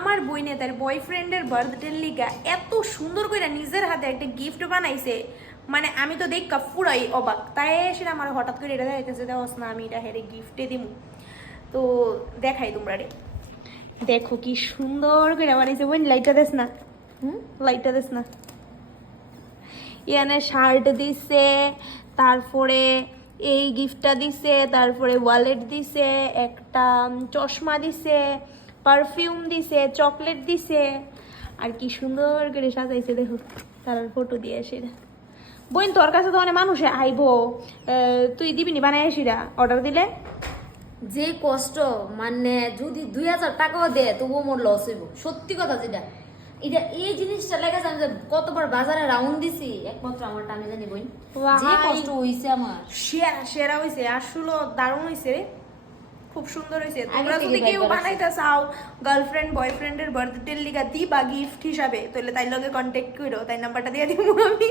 আমার বইনে তার বয়ফ্রেন্ডের বার্থডের লিগা এত সুন্দর করে নিজের হাতে একটা গিফট বানাইছে, মানে আমি তো দেখা পুরাই অবাক। তাই সেটা আমার হঠাৎ করে এটা দেখাইতেছে, দেওয়াস না আমি এটা হেরে গিফটে দিব। তো দেখাই তোমরা রে, দেখো কি সুন্দর করে বানাইছে। বোন লাইটটা দেস না, লাইটটা দেস না। এখানে শার্ট দিছে, তারপরে এই গিফটটা দিছে, তারপরে ওয়ালেট দিছে, একটা চশমা দিছে, পারফিউম দিছে, চকলেট দিছে, আর কি সুন্দর করে সাজাইছে দেখো তার ফটো দিয়ে সেটা। বোন তোর কাছে তো অনেক মানুষে আইবো, তুই দিবি নি বানাই আসিরা অর্ডার দিলে? যে কষ্ট, মানে যদি 2000 টাকাও দেয় তবুও মোর লস হইব, সত্যি কথা। যেটা এটা এই জিনিসটা লেগেছে, আমি যে কতবার বাজারে রাউন্ড দিছি একমাত্র আমারটা আমি জানি বোন, যে কষ্ট হইছে আমার। সেরা সেরা হইছে, আসলে দারুণ হইছে রে, খুব সুন্দর হইছে। আগে তোমরা থেকে যদি কেউ ভাইবা বানাইতে চাও গার্লফ্রেন্ড বয়ফ্রেন্ডের বার্থডে লিগা দিবা গিফট হিসাবে, তাহলে তাই লগে কন্ট্যাক্ট করো, তাই নাম্বারটা দিয়ে দিব আমি।